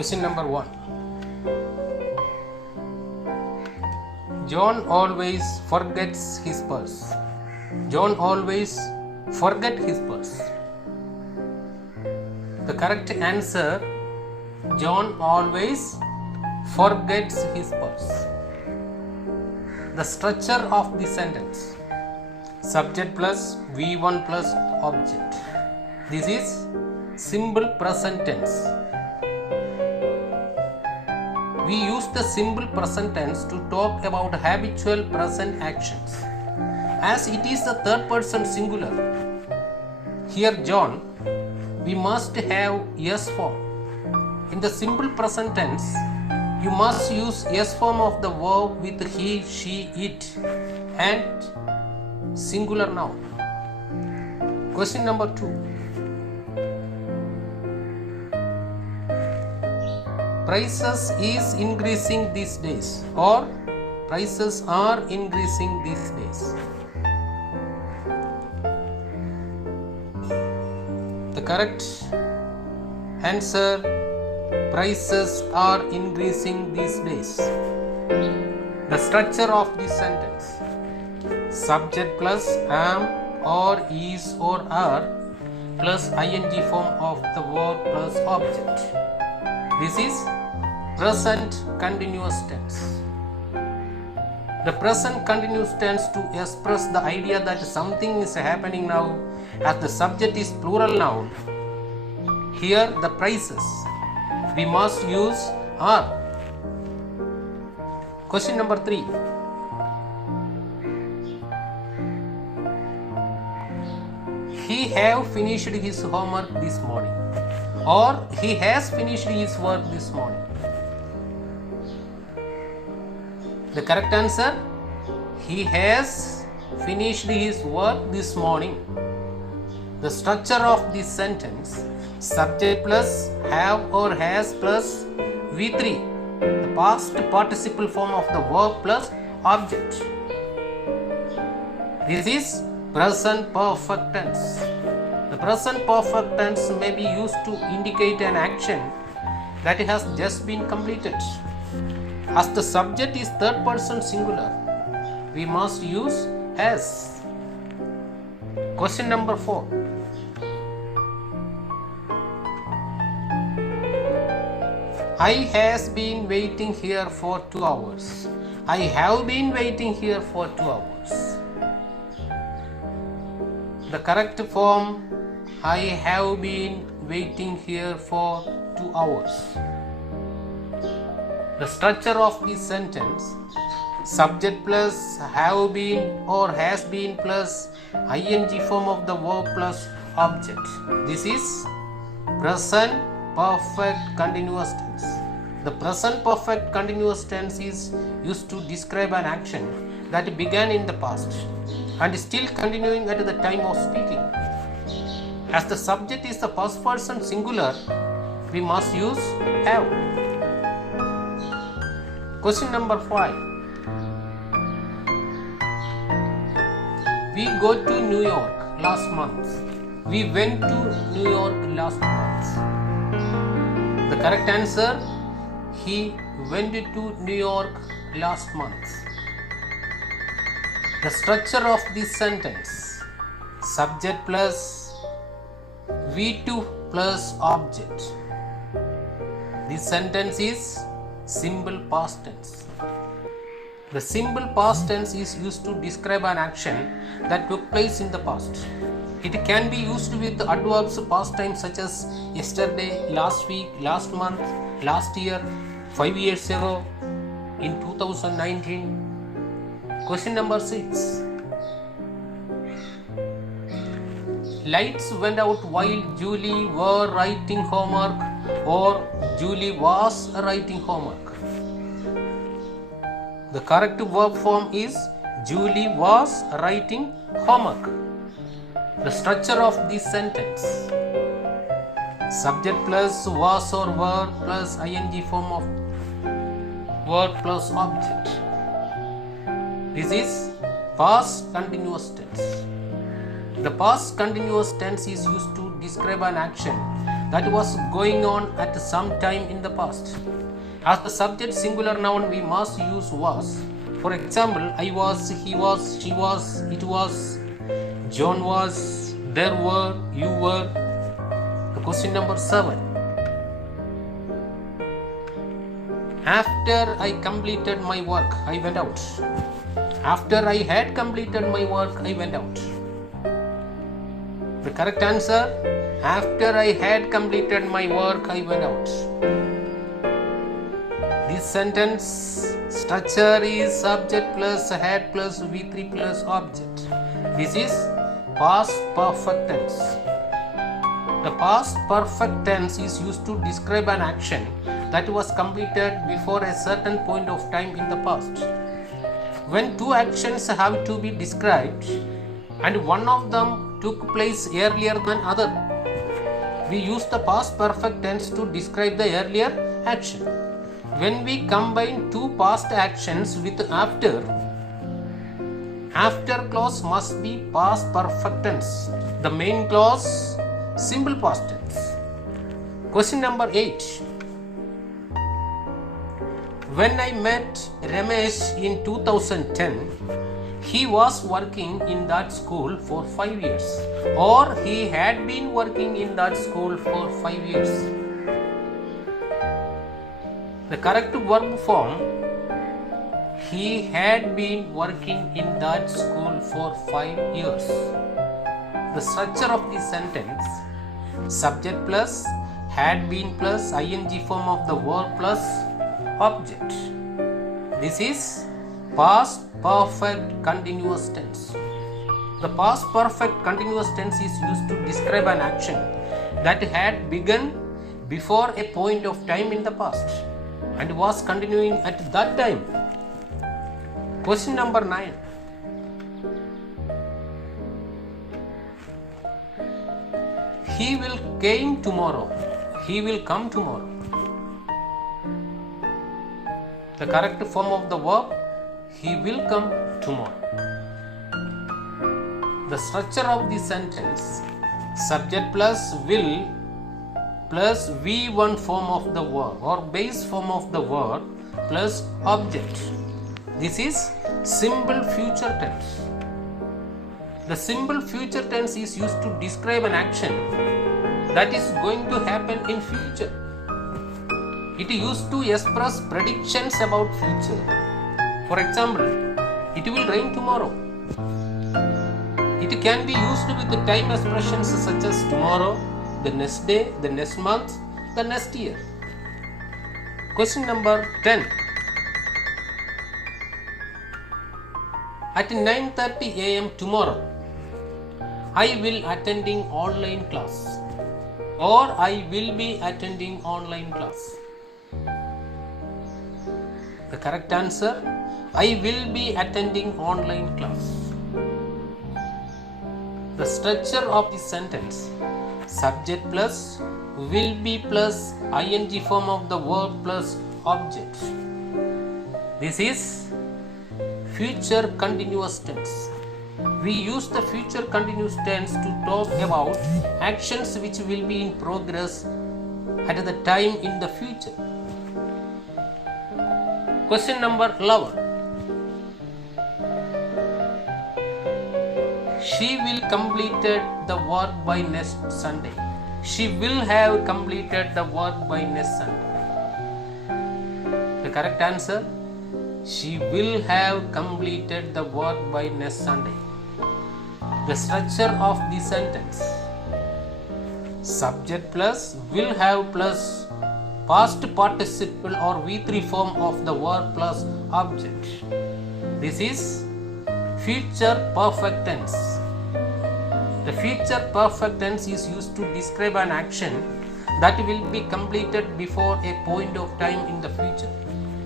Question number 1. John always forgets his purse. John always forget his purse. The correct answer, John always forgets his purse. The structure of the sentence: subject plus V1 plus object. This is simple present tense. We use the simple present tense to talk about habitual present actions. As it is the third person singular, here John, we must have yes form. In the simple present tense, you must use yes form of the verb with he, she, it and singular noun. Question number 2. Prices is increasing these days, or prices are increasing these days. The correct answer, prices are increasing these days. The structure of this sentence: subject plus am or is or are plus ing form of the verb plus object. This is present continuous tense. The present continuous tense to express the idea that something is happening now, as the subject is plural noun. Here the prices we must use are. Question number 3. He have finished his homework this morning, or he has finished his work this morning. The correct answer, he has finished his work this morning. The structure of this sentence: subject plus have or has plus V3, the past participle form of the verb plus object. This is present perfect tense. The present perfect tense may be used to indicate an action that has just been completed. As the subject is third person singular, we must use has. Question number 4. I has been waiting here for 2 hours. I have been waiting here for 2 hours. The correct form: I have been waiting here for 2 hours. The structure of this sentence: subject plus have been or has been plus ing form of the verb plus object. This is present perfect continuous tense. The present perfect continuous tense is used to describe an action that began in the past and is still continuing at the time of speaking. As the subject is the first person singular, we must use have. Question number 5. We go to New York last month. We went to New York last month. The correct answer, he went to New York last month. The structure of this sentence: subject plus V2 plus object. This sentence is simple past tense. The simple past tense is used to describe an action that took place in the past. It can be used with adverbs past time such as yesterday, last week, last month, last year, 5 years ago, in 2019. Question number 6. Lights went out while Julie were writing homework, or Julie was writing homework. The correct verb form is Julie was writing homework. The structure of this sentence: subject plus was or were plus ing form of verb plus object. This is past continuous tense. The past continuous tense is used to describe an action that was going on at some time in the past. As the subject singular noun, we must use was. For example, I was, he was, she was, it was, John was, there were, you were. The question number 7. After I completed my work, I went out. After I had completed my work, I went out. The correct answer, after I had completed my work, I went out. This sentence structure is subject plus had plus V3 plus object. This is past perfect tense. The past perfect tense is used to describe an action that was completed before a certain point of time in the past. When two actions have to be described and one of them took place earlier than other, we use the past perfect tense to describe the earlier action. When we combine two past actions with after clause must be past perfect tense. The main clause simple past tense. Question number 8. When I met Ramesh in 2010, he was working in that school for 5 years, or he had been working in that school for 5 years. The correct verb form, he had been working in that school for 5 years. The structure of this sentence, subject plus had been plus ing form of the verb plus object. This is past perfect continuous tense. The past perfect continuous tense is used to describe an action that had begun before a point of time in the past and was continuing at that time. Question number 9. He will came tomorrow. He will come tomorrow. The correct form of the verb, he will come tomorrow. The structure of the sentence, subject plus will plus V1 form of the verb or base form of the verb plus object. This is simple future tense. The simple future tense is used to describe an action that is going to happen in future. It is used to express predictions about future. For example, it will rain tomorrow. It can be used with the time expressions such as tomorrow, the next day, the next month, the next year. Question number 10. At 9:30 a.m. tomorrow, I will attending online class, or I will be attending online class. The correct answer, I will be attending online class. The structure of the sentence, subject plus will be plus ing form of the verb plus object. This is future continuous tense. We use the future continuous tense to talk about actions which will be in progress at the time in the future. Question number 11. She will completed the work by next Sunday. She will have completed the work by next Sunday. The correct answer, she will have completed the work by next Sunday. The structure of the sentence, subject plus will have plus past participle or V3 form of the verb plus object. This is future perfect tense. The future perfect tense is used to describe an action that will be completed before a point of time in the future.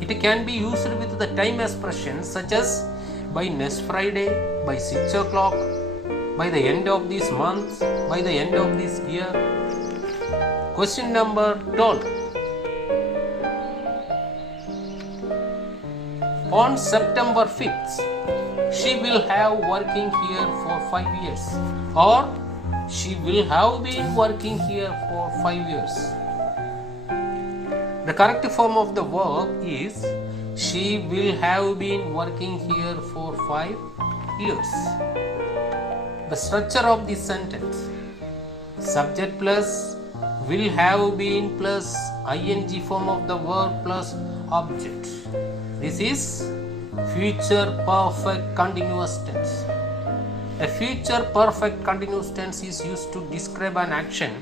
It can be used with the time expressions such as by next Friday, by 6 o'clock, by the end of this month, by the end of this year. Question number 12. On September 5th, she will have working here for 5 years, or She will have been working here for 5 years. The correct form of the verb is she will have been working here for 5 years. The structure of this sentence: subject plus will have been plus ing form of the verb plus object. This is future perfect continuous tense. A future perfect continuous tense is used to describe an action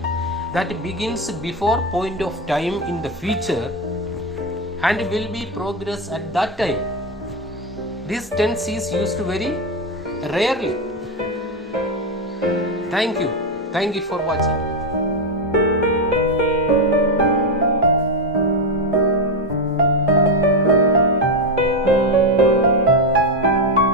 that begins before point of time in the future and will be progress at that time. This tense is used very rarely. Thank you for watching.